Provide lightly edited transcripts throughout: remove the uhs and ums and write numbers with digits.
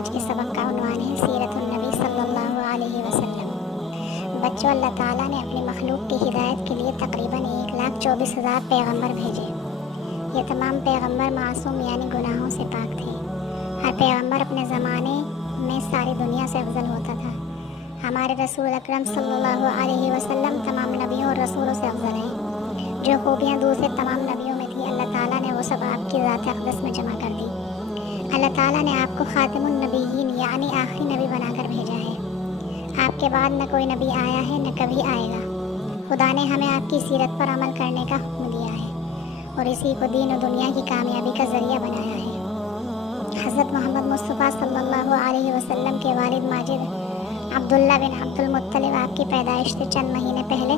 آج کے سبق کا عنوان ہے سیرت النبی صلی اللہ علیہ وسلم۔ بچوں، اللہ تعالیٰ نے اپنی مخلوق کی ہدایت کے لیے تقریباً 1,24,000 پیغمبر بھیجے۔ یہ تمام پیغمبر معصوم یعنی گناہوں سے پاک تھے۔ ہر پیغمبر اپنے زمانے میں ساری دنیا سے افضل ہوتا تھا۔ ہمارے رسول اکرم صلی اللہ علیہ وسلم تمام نبیوں اور رسولوں سے افضل ہیں۔ جو خوبیاں دوسرے تمام نبیوں میں تھیں، اللہ تعالیٰ نے وہ سب آپ کی ذات اقدس میں جمع کر دی۔ اللہ تعالیٰ نے آپ کو خاتم النبیین یعنی آخری نبی بنا کر بھیجا ہے۔ آپ کے بعد نہ کوئی نبی آیا ہے نہ کبھی آئے گا۔ خدا نے ہمیں آپ کی سیرت پر عمل کرنے کا حکم دیا ہے اور اسی کو دین و دنیا کی کامیابی کا ذریعہ بنایا ہے۔ حضرت محمد مصطفیٰ صلی اللہ علیہ وسلم کے والد ماجد عبداللہ بن عبد المطلب آپ کی پیدائش سے چند مہینے پہلے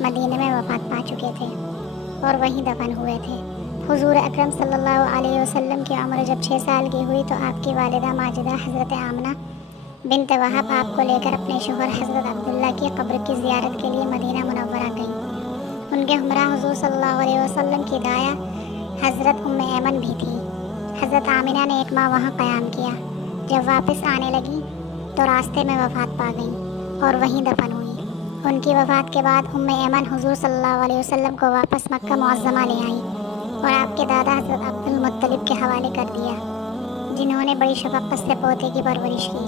مدینے میں وفات پا چکے تھے اور وہیں دفن ہوئے تھے۔ حضور اکرم صلی اللہ علیہ وسلم کی عمر جب 6 سال کی ہوئی تو آپ کی والدہ ماجدہ حضرت آمنہ بنت وہب آپ کو لے کر اپنے شوہر حضرت عبداللہ کی قبر کی زیارت کے لیے مدینہ منورہ گئیں۔ ان کے ہمراہ حضور صلی اللہ علیہ وسلم کی دایا حضرت ام ایمن بھی تھی۔ حضرت آمنہ نے 1 ماہ وہاں قیام کیا۔ جب واپس آنے لگی تو راستے میں وفات پا گئیں اور وہیں دفن ہوئی۔ ان کی وفات کے بعد ام ایمن حضور صلی اللہ علیہ وسلم کو واپس مکہ معظمہ لے آئیں اور آپ کے دادا حضرت عبد المطلب کے حوالے کر دیا، جنہوں نے بڑی شفقت سے پوتے کی پرورش کی۔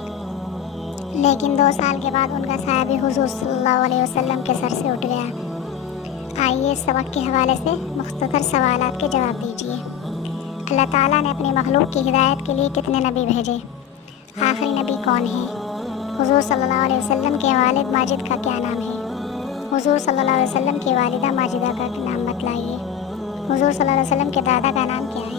لیکن 2 سال کے بعد ان کا سایہ بھی حضور صلی اللہ علیہ وسلم کے سر سے اٹھ گیا۔ آئیے اس سبق کے حوالے سے مختصر سوالات کے جواب دیجیے۔ اللہ تعالیٰ نے اپنی مخلوق کی ہدایت کے لیے کتنے نبی بھیجے؟ آخری نبی کون ہے؟ حضور صلی اللہ علیہ وسلم کے والد ماجد کا کیا نام ہے؟ حضور صلی اللہ علیہ وسلم کی والدہ ماجدہ کا نام بتلائیے۔ حضور صلی اللہ علیہ وسلم کے دادا کا نام کیا ہے؟